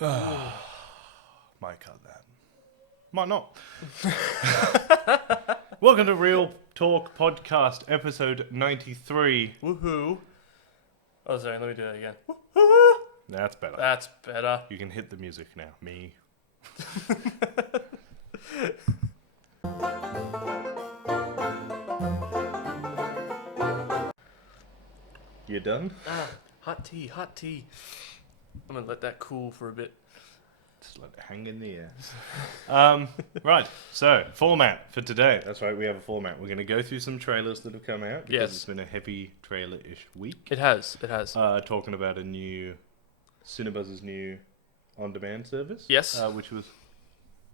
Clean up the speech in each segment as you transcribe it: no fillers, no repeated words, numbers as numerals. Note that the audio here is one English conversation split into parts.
Might cut that. Might not. Welcome to Real Talk Podcast, episode 93. Woohoo. Oh, sorry, let me do that again. That's better. That's better. You can hit the music now. Me. You done? Hot tea, hot tea. I'm going to let that cool for a bit. Just let it hang in the air. Right, so format for today. That's right, we have a format. We're going to go through some trailers that have come out. Because Yes. It's been a heavy trailer-ish week. It has. Talking about a new, Cinebuzz's new on-demand service. Yes. Which was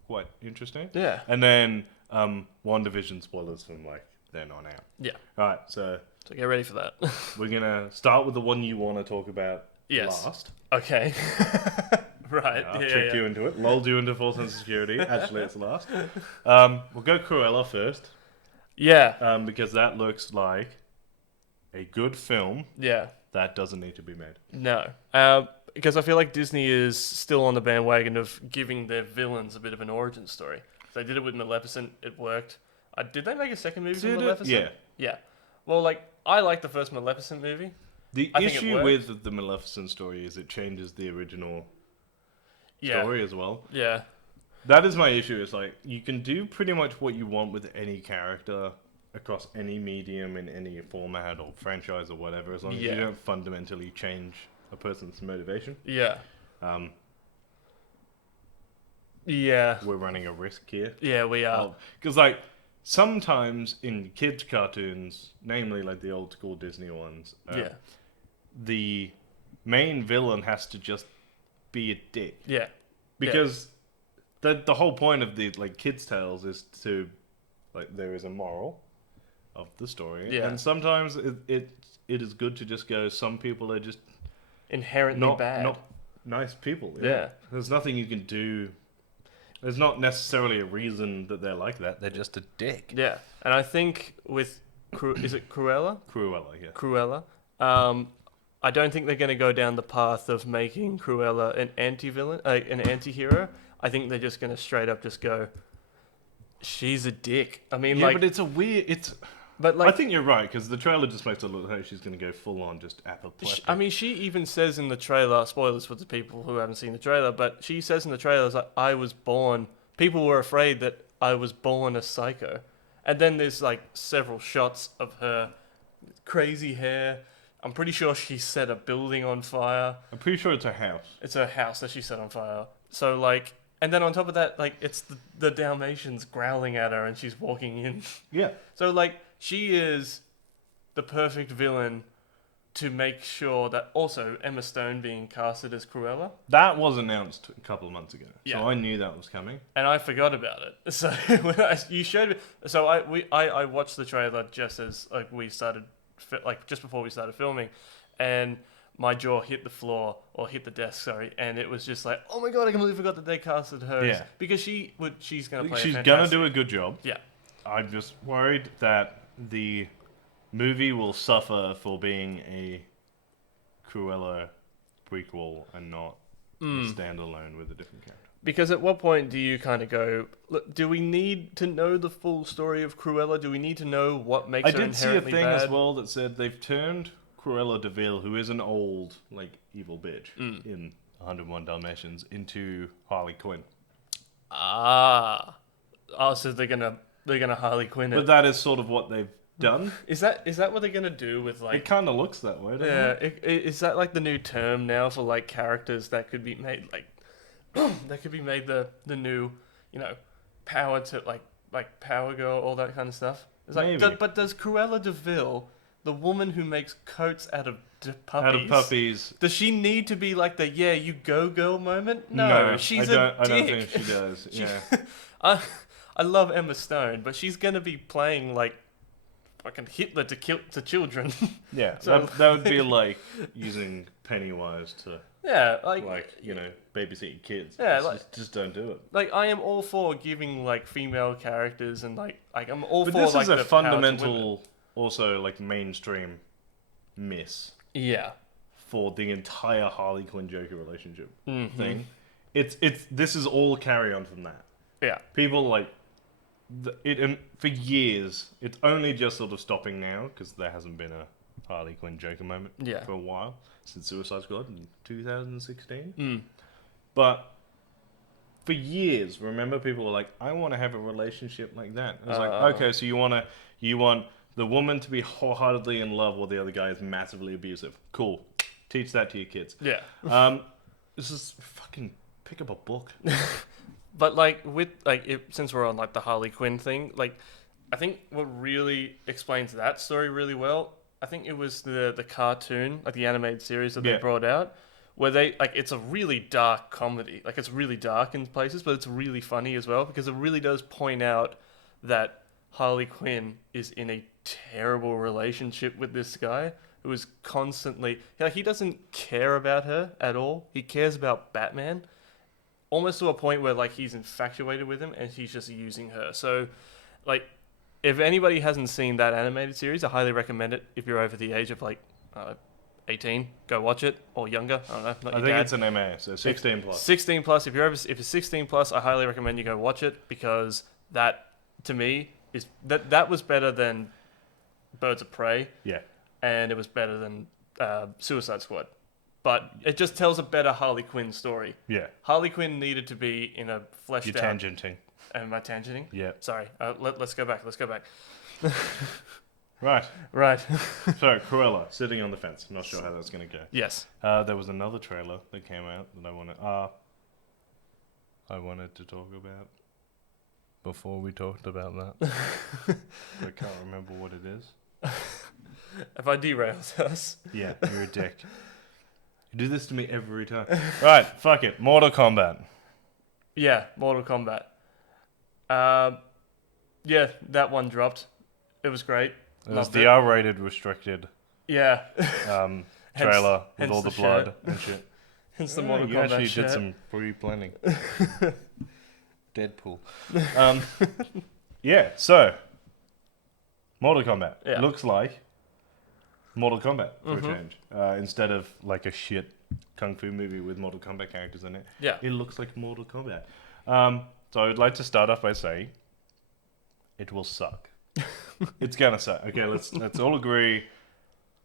quite interesting. Yeah. And then Wandavision spoilers from then on out. Yeah. Alright, so So get ready for that. we're going to start with the one you want to talk about last. Okay. Right. I'll trick you into it. Lulled you into false sense of security. Actually, it's last. We'll go Cruella first. Yeah. Because that looks like a good film Yeah. that doesn't need to be made. No. Because I feel like Disney is still on the bandwagon of giving their villains a bit of an origin story. They did it with Maleficent. It worked. Did they make a second movie for Maleficent? Yeah. Yeah. Well, I like the first Maleficent movie. The I think it issue worked. with the Maleficent story is it changes the original story as well. Yeah. That is my issue. It's you can do pretty much what you want with any character across any medium in any format or franchise or whatever, as long as you don't fundamentally change a person's motivation. Yeah. Um, Yeah. we're running a risk here. Yeah, we are. Because, sometimes in kids' cartoons, namely, the old school Disney ones, the main villain has to just be a dick. Yeah. Because the whole point of the, kids' tales is to, there is a moral of the story. Yeah. And sometimes it is good to just go, some people are just Inherently bad. not nice people. Yeah. There's nothing you can do. There's not necessarily a reason that they're like that. They're just a dick. Yeah. And I think with... is it Cruella? Cruella, yeah. Cruella. I don't think they're going to go down the path of making Cruella an anti-villain, an anti-hero. I think they're just going to straight up just go, she's a dick. I mean, Yeah, but it's a weird... But I think you're right, because the trailer just makes it look like she's going to go full on just apoplectic. I mean, she even says in the trailer, spoilers for the people who haven't seen the trailer, but she says in the trailer, I was born, people were afraid that I was born a psycho. And then there's several shots of her crazy hair. I'm pretty sure she set a building on fire. I'm pretty sure it's her house. It's her house that she set on fire. So and then on top of that, it's the Dalmatians growling at her and she's walking in. Yeah. So she is the perfect villain to make sure that also Emma Stone being casted as Cruella. That was announced a couple of months ago, Yeah. so I knew that was coming. And I forgot about it. So when you showed me, so I watched the trailer just as we started, just before we started filming, and my jaw hit the floor or hit the desk, sorry, and it was just oh my god, I completely forgot that they casted her. Yeah. Because she's gonna play. She's gonna do a good job. Yeah. I'm just worried that the movie will suffer for being a Cruella prequel and not a standalone with a different character. Because at what point do you kind of go, look, do we need to know the full story of Cruella? Do we need to know what makes her I did see a inherently thing bad? as well that said they've turned Cruella de Vil, who is an old, evil bitch in 101 Dalmatians, into Harley Quinn. So they're gonna Harley Quinn it. But that is sort of what they've done. Is that what they're gonna do with It kind of looks that way, doesn't it? Is that the new term now for characters that could be made that could be made the new power to Power Girl, all that kind of stuff? It's Maybe. But does Cruella de Vil, the woman who makes coats out of Puppies. does she need to be the you go girl moment? No, she's a dick. I don't think she does. Yeah. I love Emma Stone, but she's gonna be playing fucking Hitler to kill to children. Yeah, So- that would be like using Pennywise to Yeah, babysit your kids. Yeah, just don't do it. I am all for giving female characters and I'm all But for this is the a power to fundamental, also mainstream miss women. Yeah. for the entire Harley Quinn Joker relationship thing. this is all carry on from that. Yeah. People like and for years. It's only just sort of stopping now because there hasn't been a Harley Quinn Joker moment for a while since Suicide Squad in 2016. But for years, remember, people were like, "I want to have a relationship like that." I was like, "Okay, so you want the woman to be wholeheartedly in love while the other guy is massively abusive. Cool, teach that to your kids." Yeah. This is fucking pick up a book. But like since we're on like the Harley Quinn thing, like I think what really explains that story really well, I think it was the cartoon, like the animated series that they brought out, where they like it's a really dark comedy. Like it's really dark in places, but it's really funny as well because it really does point out that Harley Quinn is in a terrible relationship with this guy who is constantly he doesn't care about her at all. He cares about Batman. Almost to a point where like he's infatuated with him and he's just using her. So like if anybody hasn't seen that animated series, I highly recommend it. If you're over the age of like 18, go watch it, or younger. I don't know. Not I think it's an MA, so 16 plus. 16 plus. If it's 16 plus, I highly recommend you go watch it because that to me is that was better than Birds of Prey. Yeah. And it was better than Suicide Squad. But it just tells a better Harley Quinn story. Yeah. Harley Quinn needed to be in a fleshed out... You're tangenting. Am I tangenting? Yeah. Sorry. Let's go back. Right. So, Cruella, sitting on the fence. I'm not sure how that's going to go. Yes. There was another trailer that came out that I wanted to talk about before we talked about that. I can't remember what it is. Have I derailed us? Yeah, you're a dick. You do this to me every time. Right, fuck it. Mortal Kombat. Yeah, Mortal Kombat. Yeah, that one dropped. It was great. It was the R-rated restricted trailer with all the blood and shit. Hence the Mortal Kombat You actually shirt. did some pre-planning. Deadpool. Yeah, so Mortal Kombat looks like Mortal Kombat for a change. Instead of like a shit kung fu movie with Mortal Kombat characters in it, it looks like Mortal Kombat. So I would like to start off by saying it will suck. It's gonna suck. Okay, let's all agree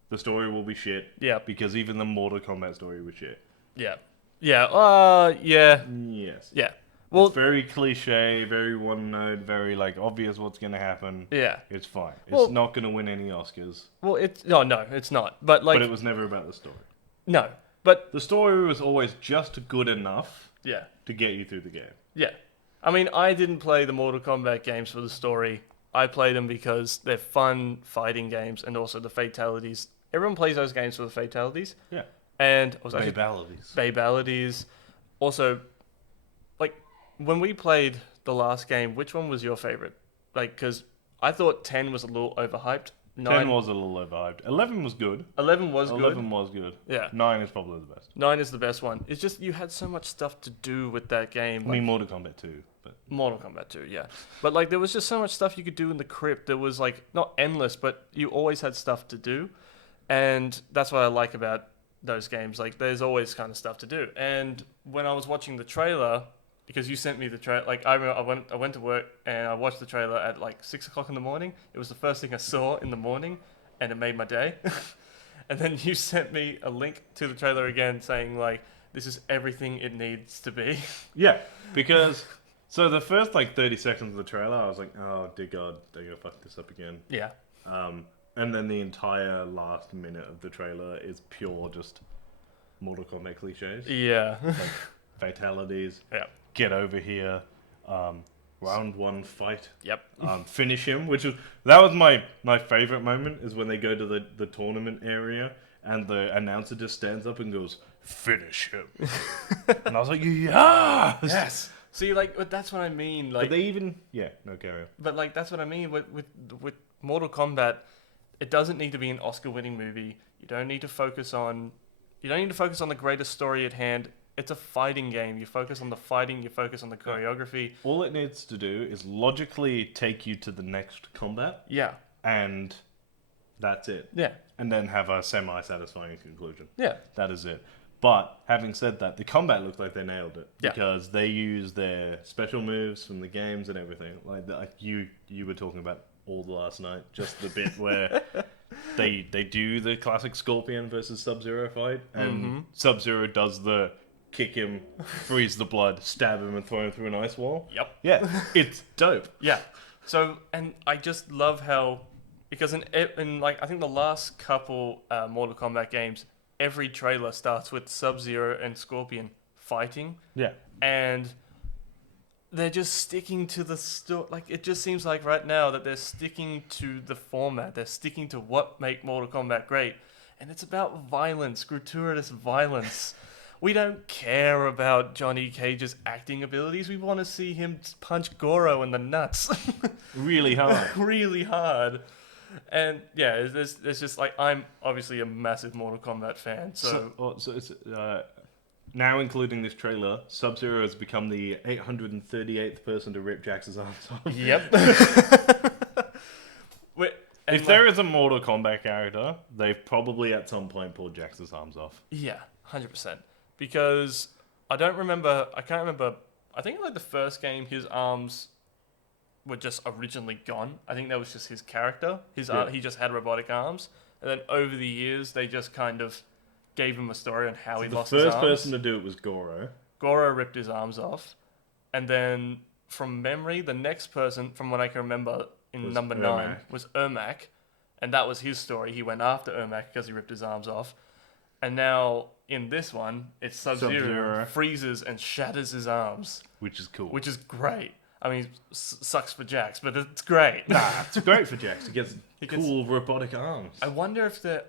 the story will be shit. Yeah. Because even the Mortal Kombat story was shit. Yeah. Yes. Yeah. Well, it's very cliche, very one note, very like obvious what's gonna happen. Yeah. It's fine. It's not gonna win any Oscars. Well, no, it's not. But like, but it was never about the story. No, but the story was always just good enough. Yeah. To get you through the game. Yeah. I mean, I didn't play the Mortal Kombat games for the story. I play them because they're fun fighting games and also the fatalities. Everyone plays those games for the fatalities. Yeah. And Babalities. Also, like when we played the last game, which one was your favorite? Like, because I thought 10 was a little overhyped. 10 was a little overhyped. 11 was good. 11 was good. 11 was good. Yeah. 9 is probably the best. 9 is the best one. It's just you had so much stuff to do with that game. I mean, Mortal Kombat 2. But Mortal Kombat 2, yeah. But like there was just so much stuff you could do in the crypt. There was like, not endless, but you always had stuff to do. And that's what I like about those games. Like there's always kind of stuff to do. And when I was watching the trailer, because you sent me the trailer, like I remember I went to work and I watched the trailer at like 6 o'clock in the morning. It was the first thing I saw in the morning and it made my day. And then you sent me a link to the trailer again saying like, this is everything it needs to be. Yeah, because so the first like 30 seconds of the trailer, I was like, oh dear God, they're gonna fuck this up again. Yeah. And then the entire last minute of the trailer is pure just Mortal Kombat cliches. Yeah. Like fatalities. Yeah. Get over here. Round 1 fight. Yep. Finish him, that was my favorite moment is when they go to the tournament area and the announcer just stands up and goes, finish him. And I was like, yes. See, like, but that's what I mean. Like, but they even, carry on. But like, that's what I mean with Mortal Kombat. It doesn't need to be an Oscar-winning movie. You don't need to focus on the greatest story at hand. It's a fighting game. You focus on the fighting. You focus on the choreography. All it needs to do is logically take you to the next combat. Yeah. And that's it. Yeah. And then have a semi-satisfying conclusion. Yeah. That is it. But having said that, the combat looked like they nailed it Yeah. because they use their special moves from the games and everything. Like you were talking about all the last night, just the bit where they do the classic Scorpion versus Sub-Zero fight, and Sub-Zero does the kick him, freeze the blood, stab him, and throw him through an ice wall. Yep. Yeah, it's dope. Yeah. So, and I just love how, because in like I think the last couple Mortal Kombat games, every trailer starts with Sub-Zero and Scorpion fighting. Yeah. And they're just sticking to the story. Like, it just seems like right now that they're sticking to the format. They're sticking to what make Mortal Kombat great. And it's about violence, gratuitous violence. We don't care about Johnny Cage's acting abilities. We want to see him punch Goro in the nuts. Really hard. Really hard. And yeah, it's just like, I'm obviously a massive Mortal Kombat fan, so it's, now including this trailer, Sub-Zero has become the 838th person to rip Jax's arms off. Yep. If there is a Mortal Kombat character, they've probably at some point pulled Jax's arms off. Yeah, 100%. Because I can't remember, I think like the first game, his arms were just originally gone. I think that was just his character. He just had robotic arms. And then over the years, they just kind of gave him a story on how he lost his arms. The first person to do it was Goro. Goro ripped his arms off. And then, from memory, the next person, from what I can remember, in number 9, was Ermac. And that was his story. He went after Ermac because he ripped his arms off. And now, in this one, it's Sub-Zero freezes and shatters his arms. Which is cool. Which is great. I mean, sucks for Jax, but it's great. Nah, it's great for Jax. He gets cool robotic arms. I wonder if they're...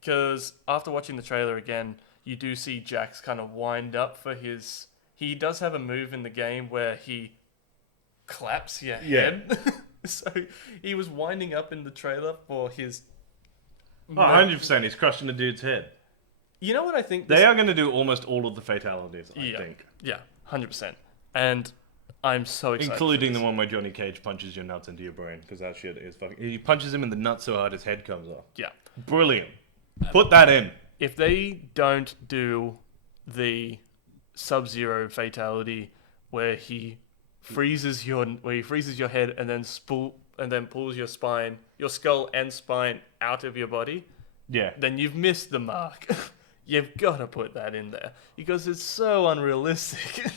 because after watching the trailer again, you do see Jax kind of wind up for his... He does have a move in the game where he claps your head. So he was winding up in the trailer for his... 100%. He's crushing the dude's head. You know what I think? They are going to do almost all of the fatalities, I think. Yeah, 100%. And I'm so excited. Including the one where Johnny Cage punches your nuts into your brain, because that shit is fucking... He punches him in the nuts so hard his head comes off. Yeah. Brilliant. Put that in. If they don't do the Sub-Zero fatality where he freezes your head and then pulls your spine, your skull and spine out of your body, then you've missed the mark. You've got to put that in there because it's so unrealistic.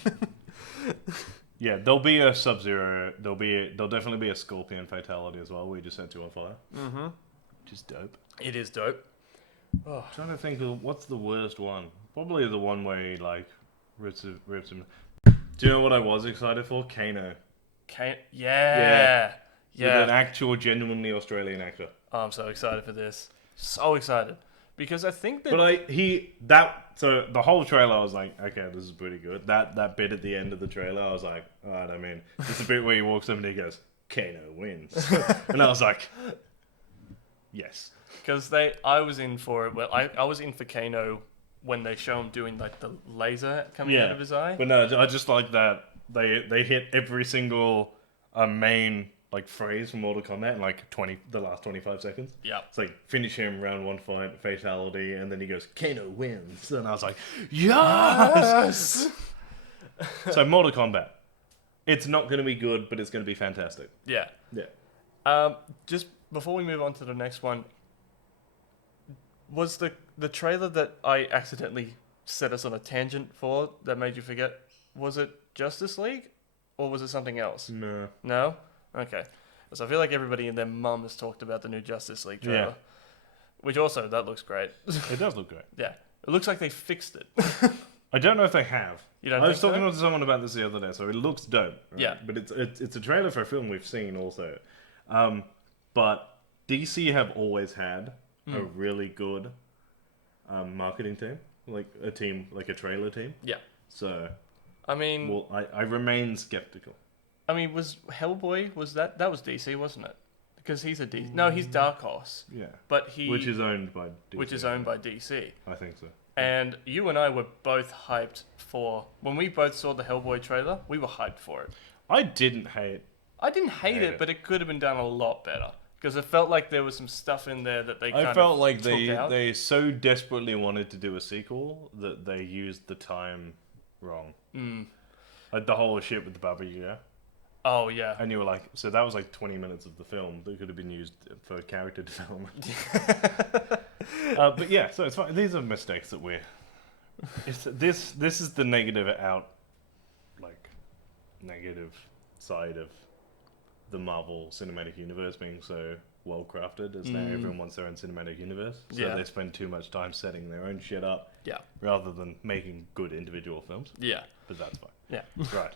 Yeah, there'll be a Sub-Zero. There'll definitely be a Scorpion fatality as well. We just set 2 on fire. Mm-hmm. Which is dope. It is dope. Oh. I'm trying to think of what's the worst one. Probably the one where he like rips him. Do you know what I was excited for? Kano. Yeah. With an actual, genuinely Australian actor. Oh, I'm so excited for this. So excited. Because I think that... But so the whole trailer, I was like, okay, this is pretty good. That bit at the end of the trailer, I was like, alright, I mean, it's the bit where he walks up and he goes, Kano wins. And I was like, yes. Because I was in for it. Well, I was in for Kano when they show him doing like the laser coming out of his eye. But no, I just like that they hit every single main like phrase from Mortal Kombat in like the last 25 seconds. Yeah. It's like finish him round 1 fight, fatality, and then he goes, Kano wins. And I was like, yes! So Mortal Kombat. It's not going to be good, but it's going to be fantastic. Yeah. Yeah. Just before we move on to the next one, was the trailer that I accidentally set us on a tangent for that made you forget, was it Justice League? Or was it something else? No. No? Okay. Because I feel like everybody and their mum has talked about the new Justice League trailer. Yeah. Which also, that looks great. It does look great. Yeah. It looks like they fixed it. I don't know if they have. You don't I was think talking so? to someone about this the other day, so it looks dope. Right? Yeah. But it's a trailer for a film we've seen also. But DC have always had a really good marketing team. Like a trailer team. Yeah. So... I mean... Well, I remain skeptical. I mean, was Hellboy, that was DC, wasn't it? Because he's a DC... No, he's Dark Horse. Yeah. But he... Which is owned by DC. Which is owned by DC. I think so. And you and I were both hyped for... When we both saw the Hellboy trailer, we were hyped for it. I didn't hate I didn't hate it, but it could have been done a lot better. Because it felt like there was some stuff in there that they I felt like took out. they so desperately wanted to do a sequel that they used the time wrong. Like the whole shit with the Baba Yaga. Oh, yeah. And you were like, so that was like 20 minutes of the film that could have been used for character development. But yeah, so it's fine. These are mistakes that we're... This is the negative side of the Marvel Cinematic Universe being so well crafted, is now everyone wants their own cinematic universe. So they spend too much time setting their own shit up rather than making good individual films. Yeah. But that's fine. Yeah. Right.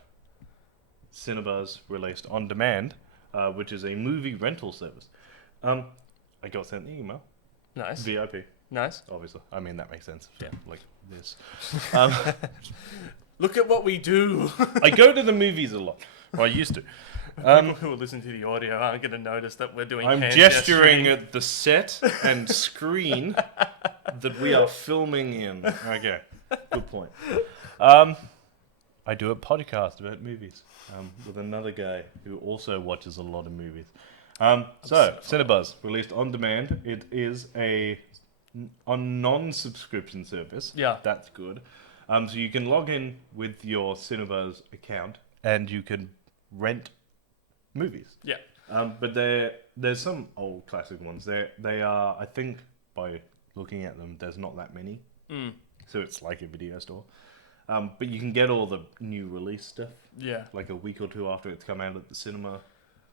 Cinebuzz released On Demand, which is a movie rental service. I got sent the email. Nice. VIP. Nice. Obviously. I mean, that makes sense. Yeah. Like this. Look at what we do. I go to the movies a lot. Well, I used to. People who will listen to the audio aren't going to notice that we're doing I'm hand gesturing at the set and screen that we are filming in. Okay. Good point. I do a podcast about movies with another guy who also watches a lot of movies. So, Cinebuzz, released on demand. It is a non-subscription service. Yeah. That's good. So you can log in with your Cinebuzz account and you can rent movies. Yeah. But there's some old classic ones. They are, I think, by looking at them, there's not that many. So it's like a video store. But you can get all the new release stuff. Yeah. Like a week or two after it's come out at the cinema,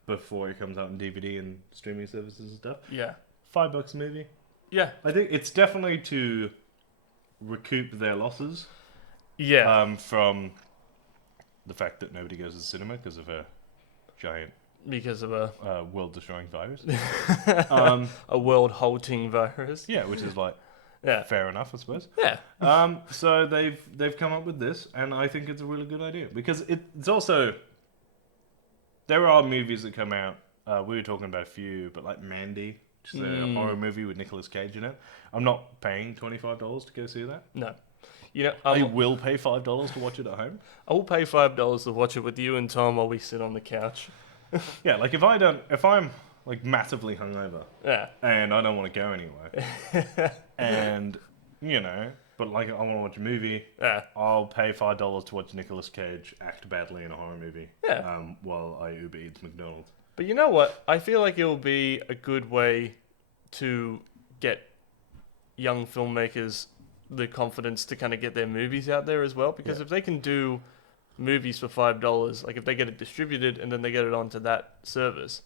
before it comes out in DVD and streaming services and stuff. Yeah. $5 a movie. Yeah. I think it's definitely to recoup their losses. Yeah. From the fact that nobody goes to the cinema because of a giant... Because of a... world-destroying virus. a world-halting virus. Yeah, which is like... Yeah. Fair enough, I suppose. Yeah. So they've come up with this, and I think it's a really good idea. Because it's also... There are movies that come out, we were talking about a few, but like Mandy, which is a horror movie with Nicolas Cage in it. I'm not paying $25 to go see that. No. You know, I will pay $5 to watch it at home. I will pay $5 to watch it with you and Tom while we sit on the couch. Yeah, like if I'm like massively hungover, and I don't want to go anywhere, and but like I want to watch a movie, I'll pay $5 to watch Nicolas Cage act badly in a horror movie, while I Uber Eats McDonald's. But you know what? I feel like it will be a good way to get young filmmakers the confidence to kind of get their movies out there as well, because if they can do movies for $5, like if they get it distributed and then they get it onto that service,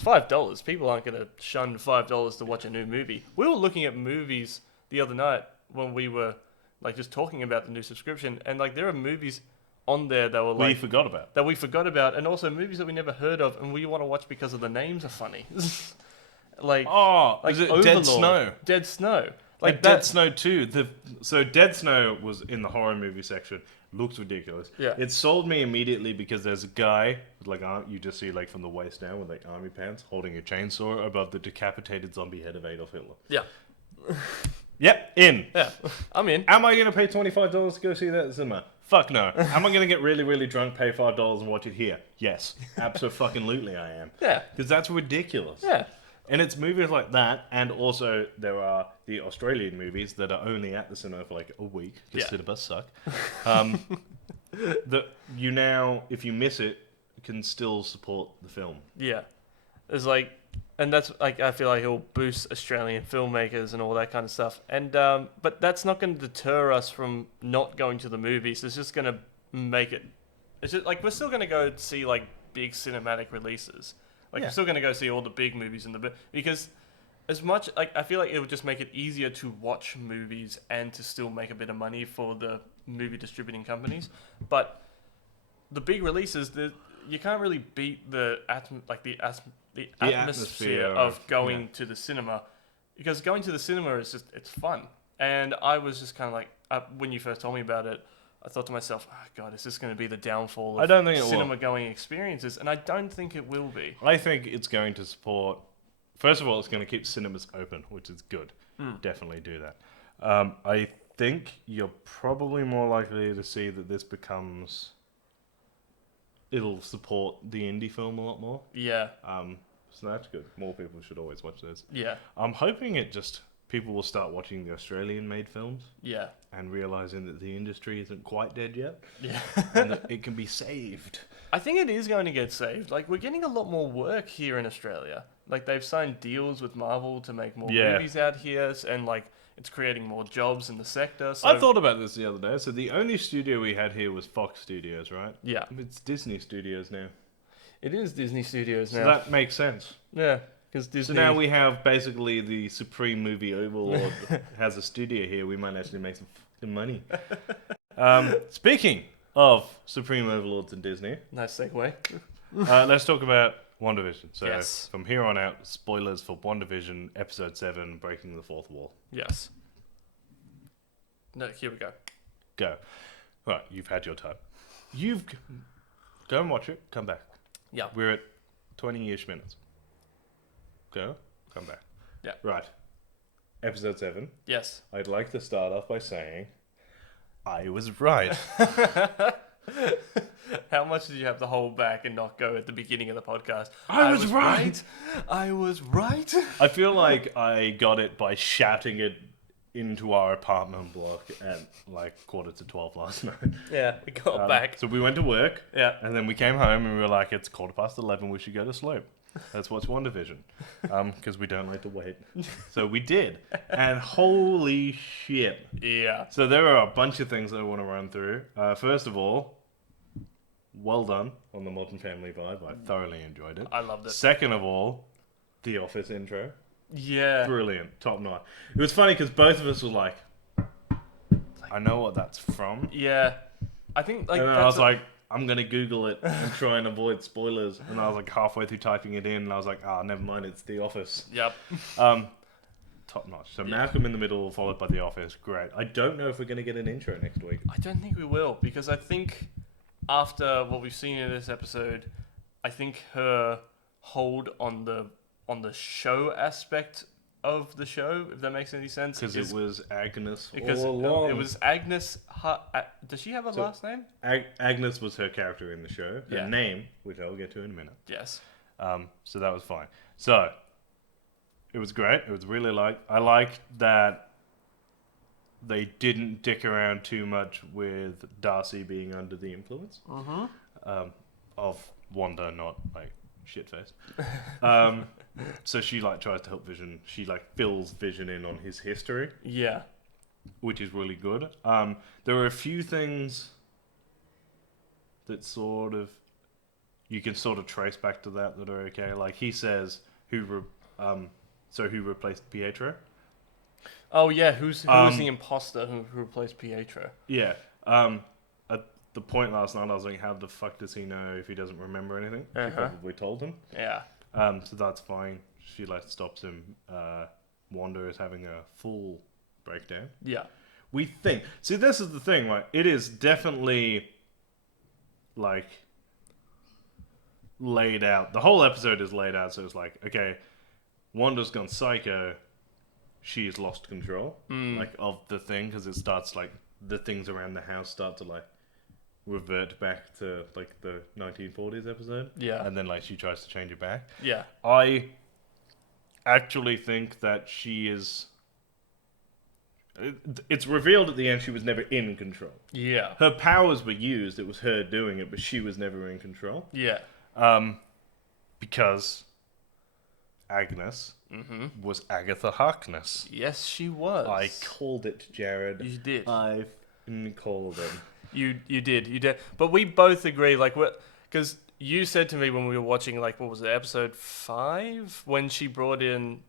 $5, people aren't going to shun $5 to watch a new movie. We were looking at movies the other night when we were like just talking about the new subscription, and like there are movies on there that were like we forgot about, and also movies that we never heard of and we want to watch because of the names are funny. Like is it Dead Snow? Dead Snow. Like Dead Snow 2. So Dead Snow was in the horror movie section. Looks ridiculous. Yeah. It sold me immediately because there's a guy with like you just see like from the waist down with like army pants holding a chainsaw above the decapitated zombie head of Adolf Hitler. Yeah. Yep, in. Yeah, I'm in. Am I going to pay $25 to go see that at the cinema? Fuck no. Am I going to get really, really drunk, pay $5 and watch it here? Yes. Absolutely I am. Yeah. Because that's ridiculous. Yeah. And it's movies like that, and also there are the Australian movies that are only at the cinema for like a week, because cinemas suck. That you now, if you miss it, can still support the film. Yeah. There's like, and that's like, I feel like it'll boost Australian filmmakers and all that kind of stuff. And, but that's not going to deter us from not going to the movies. It's just going to make it, it's just like, we're still going to go see like big cinematic releases. Like, we're still going to go see all the big movies because as much, like, I feel like it would just make it easier to watch movies and to still make a bit of money for the movie distributing companies. But the big releases, you can't really beat the atmosphere of going to the cinema, because going to the cinema is just, it's fun. And I was just kind of like, when you first told me about it, I thought to myself, oh God, is this going to be the downfall of cinema-going experiences? And I don't think it will be. I think it's going to support... First of all, it's going to keep cinemas open, which is good. Definitely do that. I think you're probably more likely to see that this becomes... It'll support the indie film a lot more. Yeah. So that's good. More people should always watch this. Yeah. I'm hoping people will start watching the Australian-made films. Yeah. And realizing that the industry isn't quite dead yet. Yeah. And that it can be saved. I think it is going to get saved. Like, we're getting a lot more work here in Australia. Like, they've signed deals with Marvel to make more movies out here, and like, it's creating more jobs in the sector. So I thought about this the other day. So the only studio we had here was Fox Studios, right? Yeah. It's Disney Studios now. It is Disney Studios now. So that makes sense. Yeah, because Disney... So now we have basically the supreme movie overlord has a studio here. We might actually make some money. Speaking of supreme overlords in Disney, Nice segue. let's talk about WandaVision. So Yes. from here on out, spoilers for WandaVision Episode 7, Breaking the Fourth Wall. Yes. No, here we go. Go. Right, you've had your time. Go and watch it, come back. Yeah. We're at 20-ish minutes. Go, come back. Yeah. Right. Episode 7. Yes. I'd like to start off by saying, I was right. How much did you have to hold back and not go at the beginning of the podcast? I was right. I was right. I feel like I got it by shouting it into our apartment block at like 11:45 last night. Yeah, we got back. So we went to work. Yeah. And then we came home and we were like, it's 11:15, we should go to sleep. Let's watch WandaVision. Because we don't like to wait. So we did. And holy shit. Yeah. So there are a bunch of things that I want to run through. First of all, well done on the Modern Family vibe. I thoroughly enjoyed it. I loved it. Second of all, The Office intro. Yeah. Brilliant. Top notch. It was funny because both of us were like, I know what that's from. Yeah. I think like And then that's I was like, I'm going to Google it and try and avoid spoilers. And I was like halfway through typing it in and I was like, never mind, it's The Office. Yep. Top notch. So Malcolm in the middle followed by The Office. Great. I don't know if we're going to get an intro next week. I don't think we will, because I think after what we've seen in this episode, I think her hold on the show aspect of the show, if that makes any sense, Because it was Agnes because all along. it was Agnes. Does she have a last name? Agnes was her character in the show. Her Yeah. name, which I'll get to in a minute. Yes. So that was fine. So it was great. It was really I liked that they didn't dick around too much with Darcy being under the influence of Wanda, not like shit-faced. So she like tries to help Vision. She like fills Vision in on his history, Yeah. which is really good. There were a few things that sort of you can sort of trace back to that are okay. Like he says, who replaced Pietro? Oh yeah, who's the imposter who replaced Pietro? Yeah. At the point last night, I was like, how the fuck does he know if he doesn't remember anything? She probably told him. Yeah. So that's fine. She like stops him. Wanda is having a full breakdown. Yeah. We think. See, this is the thing. Like, it is definitely like laid out. The whole episode is laid out. So it's like, okay, Wanda's gone psycho. She's lost control, like of the thing, because it starts like the things around the house start to like revert back to like the 1940s episode. Yeah. And then like she tries to change it back. Yeah. I actually think that she is. It's revealed at the end she was never in control. Yeah. Her powers were used. It was her doing it, but she was never in control. Yeah. Because Agnes was Agatha Harkness. Yes, she was. I called it, Jared. You did. I called it. You did. But we both agree, like, because you said to me when we were watching, like, what was it, episode 5, when she brought in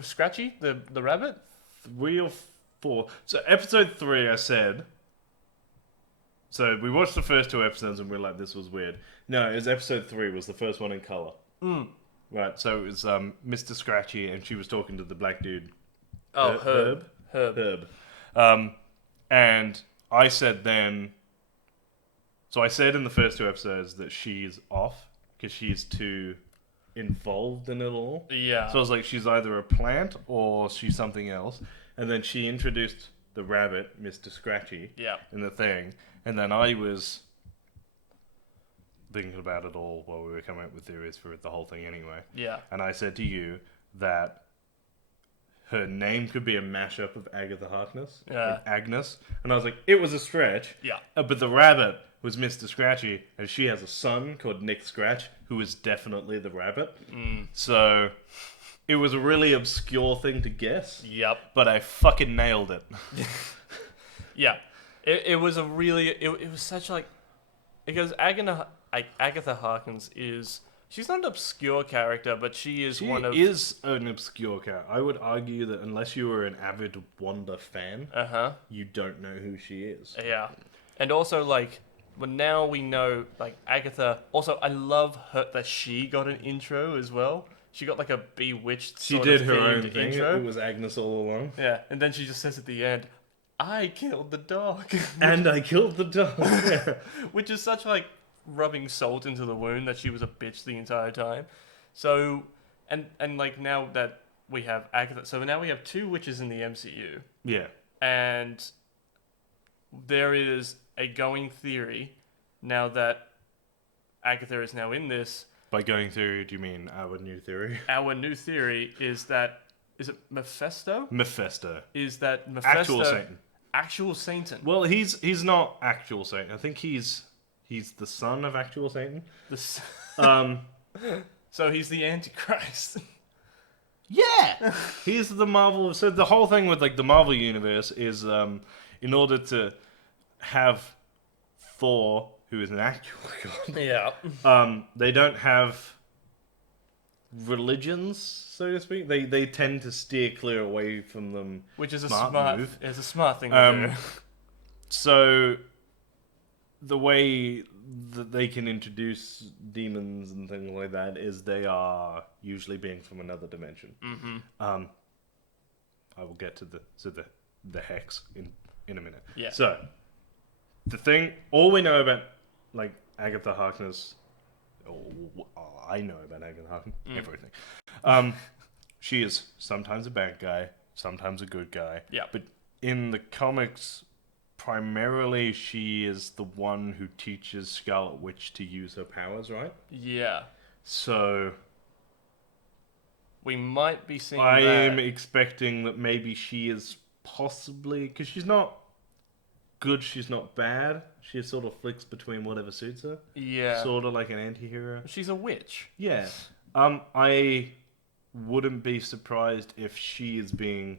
Scratchy, the rabbit. 3 or 4. So episode 3, I said. So we watched the first 2 episodes and we were like, this was weird. No, it was episode 3 was the first one in color. Right, so it was Mr. Scratchy, and she was talking to the black dude. Oh, Herb. And I said then... So I said in the first 2 episodes that she's off, because she's too involved in it all. Yeah. So I was like, she's either a plant, or she's something else. And then she introduced the rabbit, Mr. Scratchy, in the thing. And then I was... thinking about it all while we were coming up with theories for the whole thing anyway. Yeah. And I said to you that her name could be a mashup of Agatha Harkness, Yeah. with Agnes. And I was like, it was a stretch. Yeah. But the rabbit was Mr. Scratchy, and she has a son called Nick Scratch, who is definitely the rabbit. So it was a really obscure thing to guess. Yep. But I fucking nailed it. Yeah. It was a really... It was such like... Because Agatha Harkness is... She's not an obscure character, but she is one of... She is an obscure character. I would argue that unless you were an avid Wanda fan, you don't know who she is. Yeah. And also, like, but now we know, like, Agatha... Also, I love her that she got an intro as well. She got, like, a Bewitched She sort did of her themed own thing. intro. It was Agnes all along. Yeah, and then she just says at the end, I killed the dog. And I killed the dog. Yeah. Which is such, like, rubbing salt into the wound that she was a bitch the entire time. So, and like, now that we have Agatha... So now we have 2 witches in the MCU. Yeah. And there is a going theory, now that Agatha is now in this... By going theory, do you mean our new theory? Our new theory is that... Is it Mephisto? Mephisto. Is that Mephisto... Actual Satan. Actual Satan. Well, he's not actual Satan. I think he's the son of actual Satan. So he's the Antichrist. Yeah! He's the Marvel... So the whole thing with, like, the Marvel Universe is, in order to have Thor, who is an actual god... Yeah. They don't have religions, so to speak. They tend to steer clear away from them. Which is smart move. It's a smart thing to do. So the way that they can introduce demons and things like that is they are usually being from another dimension. I will get to the hex in a minute. Yeah. So the thing, all we know about, like, Agatha Harkness, I know about Agatha Harkness, everything. She is sometimes a bad guy, sometimes a good guy. Yeah. But in the comics, primarily she is the one who teaches Scarlet Witch to use her powers, right? Yeah. So we might be seeing I that. am expecting that maybe she is possibly... Because she's not good, she's not bad. She sort of flicks between whatever suits her. Yeah. Sort of like an anti-hero. She's a witch. Yeah. I wouldn't be surprised if she is being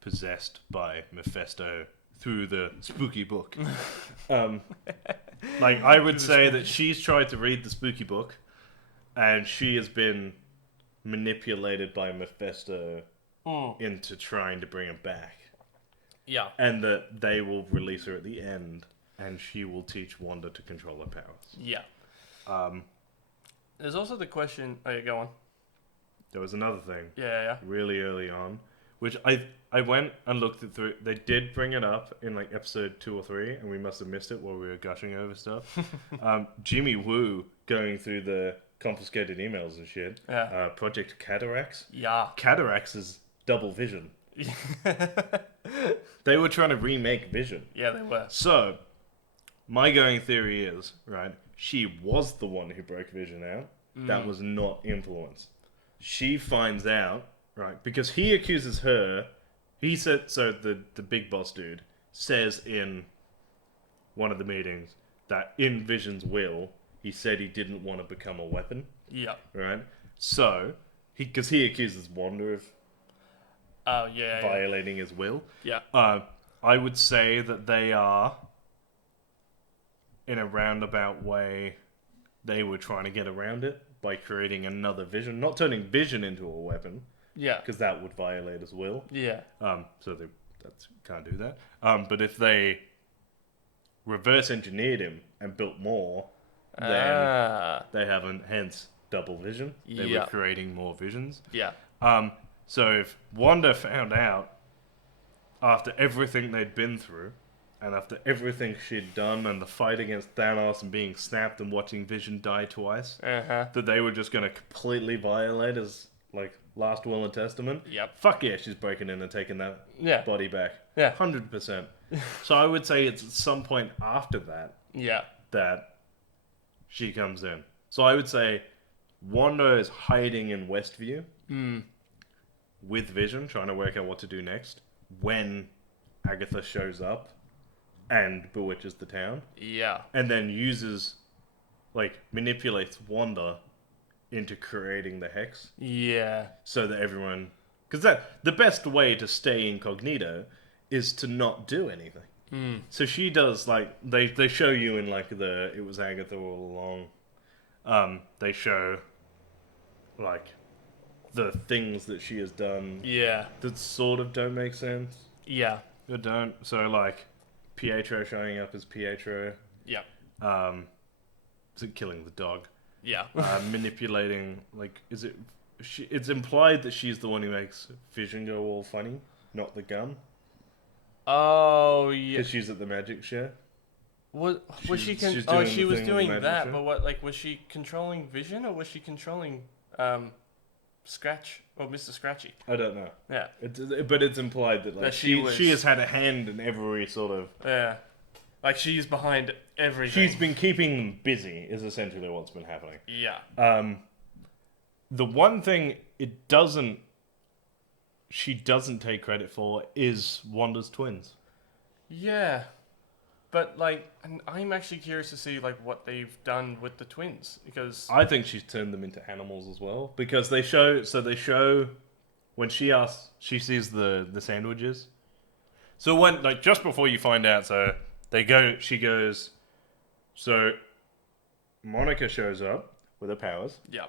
possessed by Mephisto through the spooky book. Like, I would say that she's tried to read the spooky book, and she has been manipulated by Mephisto into trying to bring him back. Yeah. And that they will release her at the end, and she will teach Wanda to control her powers. Yeah. There's also the question... Oh, yeah, go on. There was another thing. Yeah. Really early on, which I went and looked it through. They did bring it up in, like, episode 2 or 3, and we must have missed it while we were gushing over stuff. Jimmy Woo going through the confiscated emails and shit. Yeah. Project Cataracts. Yeah. Cataracts is double Vision. They were trying to remake Vision. Yeah, they were. So, my going theory is, right, she was the one who broke Vision out. That was not influence. She finds out, right, because he accuses her. He said, so the big boss dude says in one of the meetings that in Vision's will, he said he didn't want to become a weapon. Yeah. Right? So, because he accuses Wanda of violating his will. Yeah. I would say that they are, in a roundabout way, they were trying to get around it by creating another Vision. Not turning Vision into a weapon. Yeah. Because that would violate his will. Yeah. So they can't do that. But if they reverse engineered him and built more, then they haven't, hence double Vision. They were creating more Visions. Yeah. So if Wanda found out after everything they'd been through, and after everything she'd done, and the fight against Thanos and being snapped and watching Vision die twice, that they were just going to completely violate his, like, last will and testament. Yep. Fuck yeah, she's breaking in and taking that body back. Yeah. 100%. So I would say it's at some point after that that she comes in. So I would say Wanda is hiding in Westview with Vision, trying to work out what to do next, when Agatha shows up and bewitches the town. Yeah. And then manipulates Wanda into creating the hex. Yeah. So that everyone... Because the best way to stay incognito is to not do anything. So she does, they show you in, it was Agatha all along. They show, the things that she has done. Yeah. That sort of don't make sense. Yeah. They don't. So, Pietro showing up as Pietro. Yeah. Killing the dog. Yeah. Manipulating, it's implied that she's the one who makes Vision go all funny, not the gun. Oh, yeah. Because she's at the magic show. She was doing that, show? But was she controlling Vision, or was she controlling Scratch or Mr. Scratchy? I don't know. Yeah. But it's implied that she has had a hand in every sort of... Yeah. She's behind everything. She's been keeping them busy, is essentially what's been happening. Yeah. The one thing she doesn't take credit for is Wanda's twins. Yeah. But, I'm actually curious to see, what they've done with the twins, because... I think she's turned them into animals as well, because they show, when she sees the sandwiches. So when, just before you find out, she goes, so Monica shows up with her powers. Yeah.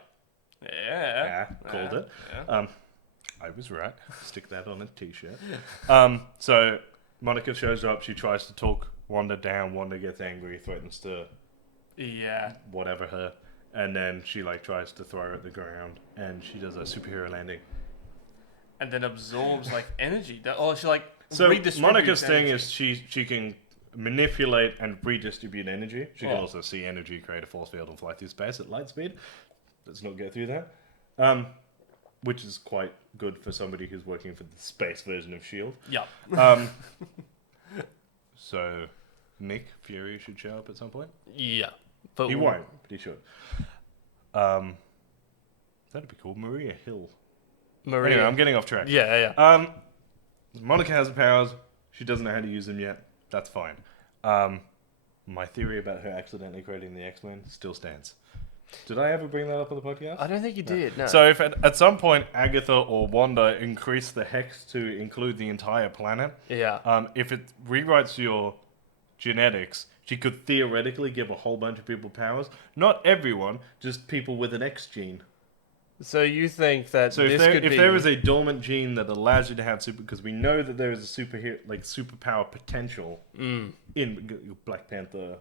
Yeah. Called it. Yeah. I was right. Stick that on a t-shirt. So Monica shows up, she tries to talk Wanda down, Wanda gets angry, threatens to whatever her, and then she tries to throw her at the ground, and she does a superhero landing. And then absorbs energy. So Monica's thing energy. is she can manipulate and redistribute energy. She can also see energy, create a force field, and fly through space at light speed. Let's not get through that. Which is quite good for somebody who's working for the space version of S.H.I.E.L.D. Yeah. So Nick Fury should show up at some point. Yeah. But he won't, but he should. That'd be cool. Maria Hill. Anyway, I'm getting off track. Yeah. Monica has powers. She doesn't know how to use them yet. That's fine. My theory about her accidentally creating the X-Men still stands. Did I ever bring that up on the podcast? I don't think you did, no. So if at some point Agatha or Wanda increase the hex to include the entire planet, if it rewrites your genetics, she could theoretically give a whole bunch of people powers. Not everyone, just people with an X gene. So you think that if there is a dormant gene that allows you to have because we know that there is a superpower potential in Black Panther,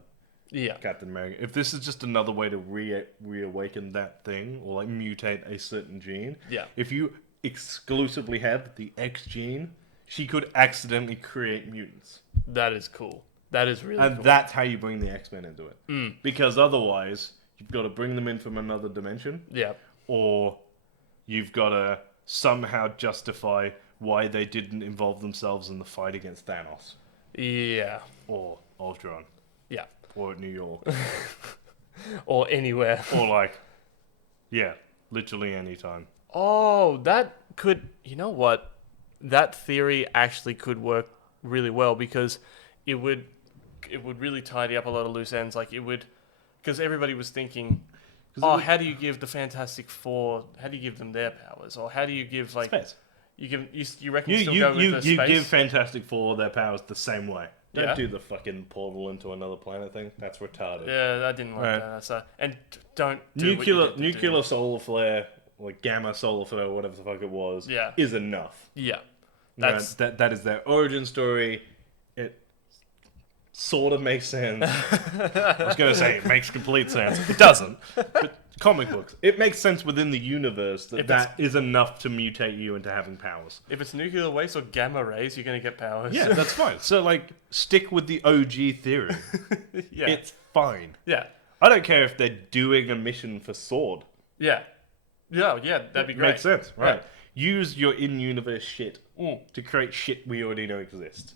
Captain America. If this is just another way to reawaken that thing or mutate a certain gene, if you exclusively have the X gene, she could accidentally create mutants. That is cool. That is really cool. And that's how you bring the X-Men into it. Because otherwise, you've got to bring them in from another dimension. Yeah. Or you've got to somehow justify why they didn't involve themselves in the fight against Thanos. Yeah. Or Ultron. Yeah. Or New York. Or anywhere. Or literally anytime. Oh, that could... You know what? That theory actually could work really well because it would really tidy up a lot of loose ends. Because everybody was thinking... how do you give the Fantastic Four? How do you give them their powers? Or how do you give space? You reckon you go with the space? You give Fantastic Four their powers the same way. Don't do the fucking portal into another planet thing. That's retarded. Yeah, I didn't like that. And don't do nuclear solar flare, or gamma solar flare, or whatever the fuck it was. Is enough. Yeah, that is their origin story. It sort of makes sense. I was going to say it makes complete sense. It doesn't. But comic books, it makes sense within the universe that is enough to mutate you into having powers. If it's nuclear waste or gamma rays, you're going to get powers. Yeah, that's fine. So, stick with the OG theory. It's fine. Yeah. I don't care if they're doing a mission for Sword. Yeah. Yeah, that'd be great. Makes sense, right? Yeah. Use your in-universe shit to create shit we already know exists.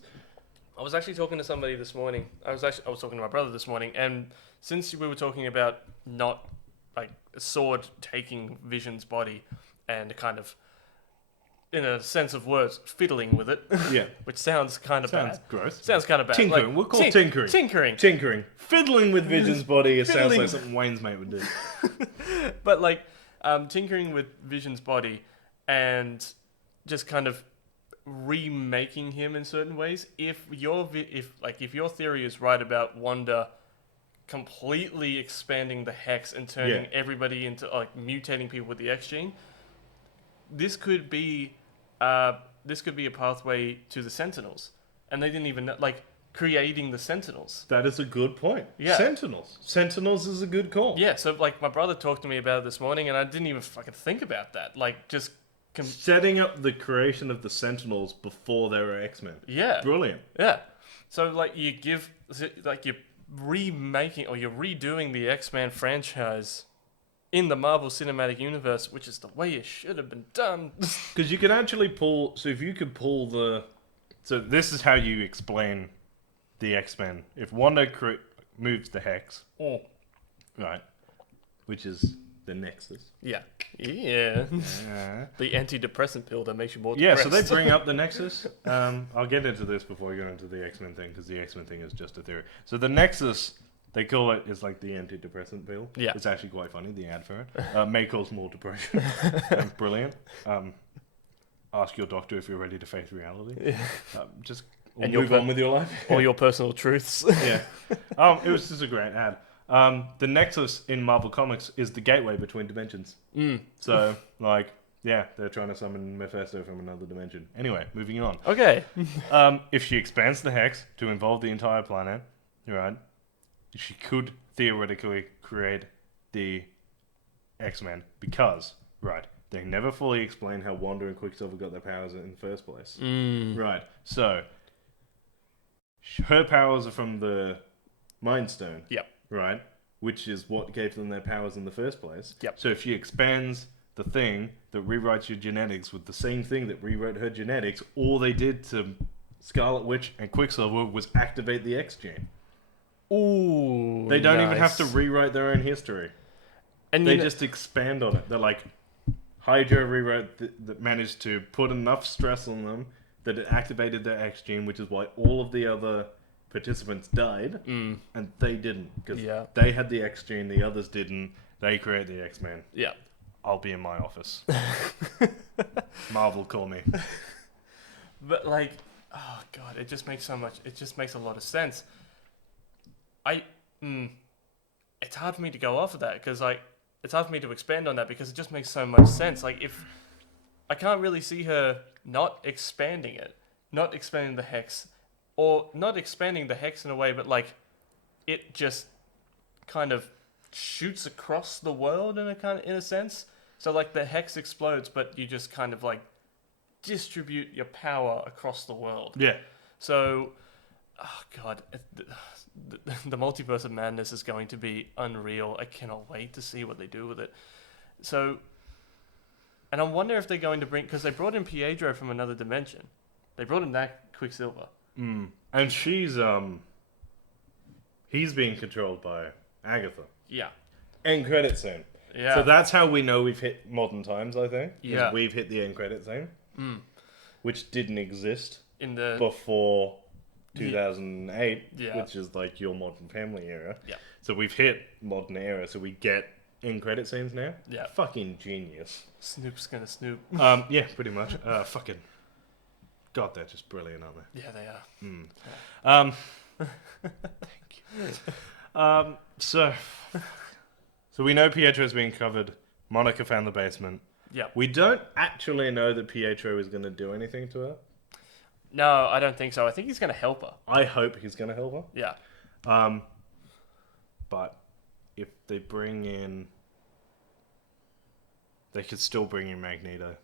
I was actually talking to somebody this morning. I was talking to my brother this morning, and since we were talking about not like a sword taking Vision's body and kind of, in a sense of words, fiddling with it. Yeah. Which sounds kind of Sounds bad. gross. Sounds kind of bad. Tinkering. Like, We'll call tinkering. Tinkering. Fiddling with Vision's body. It sounds Fiddling. like something Wayne's mate would do. But like, tinkering with Vision's body and just kind of remaking him in certain ways. If your theory is right about Wanda completely expanding the hex and turning everybody into like mutating people with the X gene, this could be a pathway to the Sentinels, and they didn't even know, like creating the Sentinels. That is a good point. Yeah. Sentinels is a good call. Yeah, so like my brother talked to me about it this morning, and I didn't even fucking think about that. Like just setting up the creation of the Sentinels before they were X-Men. Yeah. Brilliant. Yeah. So like you're remaking or you're redoing the X-Men franchise in the Marvel Cinematic Universe, which is the way it should have been done. Because you can actually pull. So if you could pull the. So this is how you explain the X-Men. If Wanda moves the hex, right, which is the Nexus. Yeah. The antidepressant pill that makes you more depressed. Yeah, so they bring up the Nexus. I'll get into this before we go into the X-Men thing, because the X-Men thing is just a theory. So the Nexus, they call it, is like the antidepressant pill. Yeah. It's actually quite funny, the ad for it. May cause more depression. Brilliant. Ask your doctor if you're ready to face reality. Just move on with your life. Or your personal truths. Yeah. It was just a great ad. The Nexus in Marvel Comics is the gateway between dimensions. So, like, yeah, they're trying to summon Mephisto from another dimension. Anyway, moving on. Okay. If she expands the hex to involve the entire planet, right, she could theoretically create the X-Men because, right, they never fully explain how Wanda and Quicksilver got their powers in the first place. Right, so her powers are from the Mind Stone. Yep. Right, which is what gave them their powers in the first place. Yep. So if she expands the thing that rewrites your genetics with the same thing that rewrote her genetics, all they did to Scarlet Witch and Quicksilver was activate the X gene. Ooh, they don't even have to rewrite their own history. And they just expand on it. They're like, Hydra rewrote that managed to put enough stress on them that it activated their X gene, which is why all of the other participants died, and they didn't, because they had the X gene, the others didn't. They create the X-Men. Yeah. I'll be in my office. Marvel, call me. But like, oh god, it just makes a lot of sense. It's hard for me to go off of that, because like, it's hard for me to expand on that, because it just makes so much sense. Like, if I can't really see her not expanding the hex, or not expanding the hex in a way, but like, it just kind of shoots across the world in a sense. So like the hex explodes, but you just kind of like distribute your power across the world. Yeah. So, oh god, the multiverse of madness is going to be unreal. I cannot wait to see what they do with it. So, and I wonder if they're going to bring, because they brought in Pietro from another dimension. They brought in that Quicksilver. And he's being controlled by Agatha. Yeah. End credit scene. Yeah. So that's how we know we've hit modern times, I think. Yeah. We've hit the end credit scene. Which didn't exist in the before 2008, Yeah. which is like your Modern Family era. Yeah. So we've hit modern era, so we get end credit scenes now. Yeah. Fucking genius. Snoop's gonna snoop. Yeah, pretty much. Fucking God, they're just brilliant, aren't they? Yeah, they are. Thank you. So we know Pietro's being covered. Monica found the basement. Yeah. We don't actually know that Pietro is going to do anything to her. No, I don't think so. I think he's going to help her. I hope he's going to help her. Yeah. But if they bring in... They could still bring in Magneto.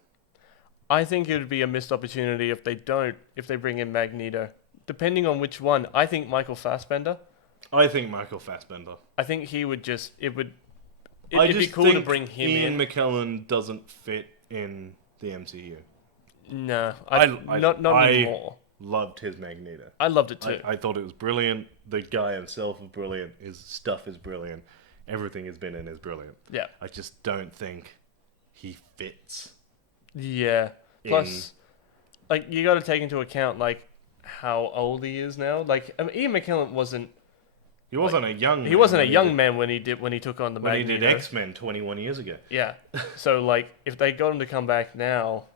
I think it would be a missed opportunity if they bring in Magneto. Depending on which one. I think Michael Fassbender. I think Michael Fassbender. I think he would just... It'd be cool to bring him Ian in. McKellen doesn't fit in the MCU. No, not anymore. loved his Magneto. I loved it too. I thought it was brilliant. The guy himself is brilliant. His stuff is brilliant. Everything he's been in is brilliant. Yeah. I just don't think he fits. Yeah. Plus, like, you got to take into account, like, how old he is now. Like, I mean, Ian McKellen wasn't... He wasn't a young man. He wasn't a young man when he took on the Magneto. When he did X-Men 21 years ago. Yeah. So, like, if they got him to come back now,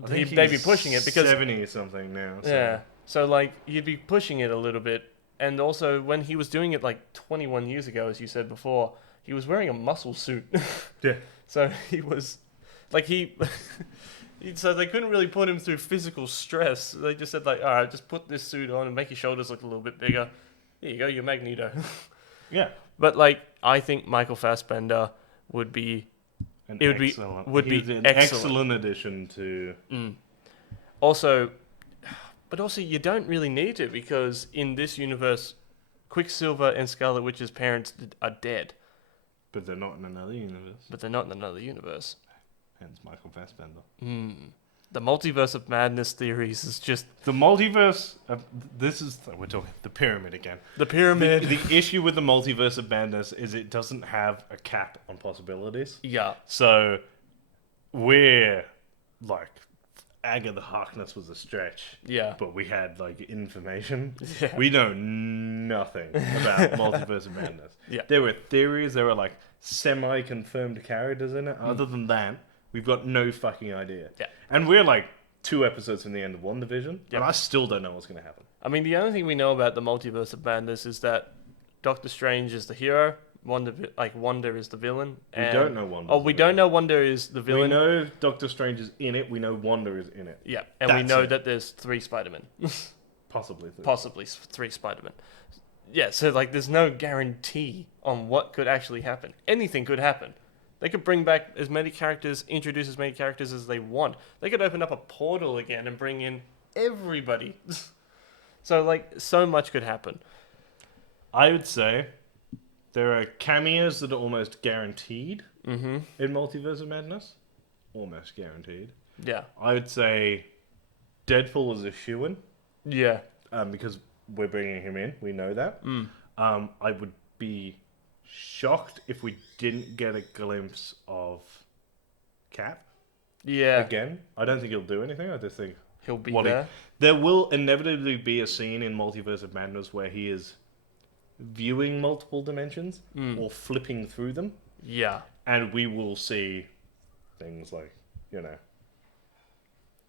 they'd be pushing it because 70 something now. So. Yeah. So, like, you'd be pushing it a little bit. And also, when he was doing it, like, 21 years ago, as you said before, he was wearing a muscle suit. Yeah. So, he was... Like, so they couldn't really put him through physical stress. They just said, like, all right, just put this suit on and make your shoulders look a little bit bigger. There you go, you're Magneto. Yeah. But, like, I think Michael Fassbender would be... excellent addition to... Also... But also, you don't really need to, because in this universe, Quicksilver and Scarlet Witch's parents are dead. But they're not in another universe. Hence Michael Fassbender. The multiverse of madness theories is just... The multiverse... we're talking the pyramid again. The pyramid. The issue with the multiverse of madness is it doesn't have a cap on possibilities. Yeah. So, we're, like... Agatha Harkness was a stretch. Yeah. But we had, like, information. Yeah. We know nothing about Multiverse of Madness. Yeah. There were theories, there were, like, semi-confirmed characters in it. Other than that, we've got no fucking idea. Yeah. And we're, like, 2 episodes from the end of Wandavision, and I still don't know what's going to happen. I mean, the only thing we know about the Multiverse of Madness is that Doctor Strange is the hero, Wanda is the villain. We don't know Wanda. Oh, we don't know Wanda is the villain. We know Doctor Strange is in it. We know Wanda is in it. Yeah, and we know that there's 3 Spider-Men. Possibly 3. Possibly 3 Spider-Men. Yeah, so, like, there's no guarantee on what could actually happen. Anything could happen. They could bring back as many characters, introduce as many characters as they want. They could open up a portal again and bring in everybody. So, like, so much could happen. I would say there are cameos that are almost guaranteed in Multiverse of Madness. Almost guaranteed. Yeah. I would say Deadpool is a shoo-in. Yeah. Because we're bringing him in. We know that. I would be shocked if we didn't get a glimpse of Cap. Yeah. Again. I don't think he'll do anything. I just think he'll be there. There will inevitably be a scene in Multiverse of Madness where he is viewing multiple dimensions or flipping through them. Yeah. And we will see things like, you know...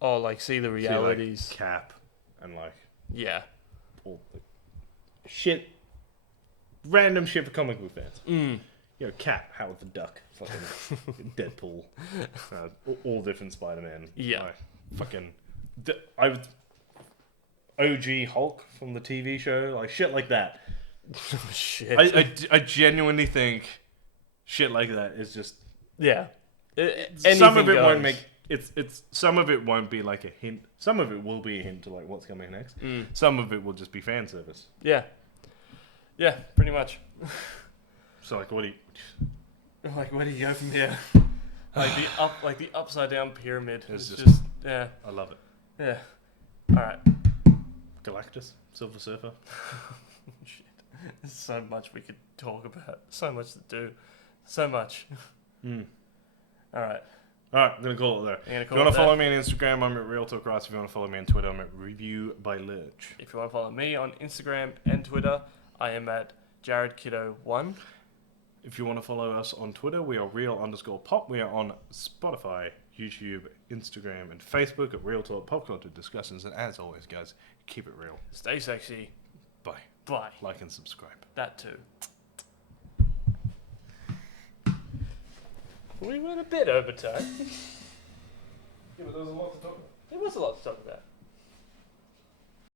Oh, like, see the realities. See, like, Cap and, like... Yeah. All the shit... Random shit for comic book fans. You know, Cap, Howard the Duck, fucking Deadpool, all different Spider-Man. Yeah. Like, fucking... OG Hulk from the TV show, like, shit like that. Shit. I genuinely think shit like that is just... Yeah. Some of it won't make... Some of it won't be like a hint. Some of it will be a hint to like what's coming next. Some of it will just be fan service. Yeah. Yeah, pretty much. So like, where do you go from here? Like the upside down pyramid. It's just yeah. I love it. Yeah. All right. Galactus, Silver Surfer. Shit. There's so much we could talk about. So much to do. So much. All right. I'm going to call it there. If you want to follow me on Instagram, I'm at RealTalkRice. If you want to follow me on Twitter, I'm at Review by Lurch. If you want to follow me on Instagram and Twitter, I am at JaredKiddo1. If you want to follow us on Twitter, we are Real_Pop. We are on Spotify, YouTube, Instagram, and Facebook at Real Talk Pop Culture Discussions. And as always, guys, keep it real. Stay sexy. Bye. Bye. Like and subscribe. That too. We went a bit over time. Yeah, but there was a lot to talk about. There was a lot to talk about.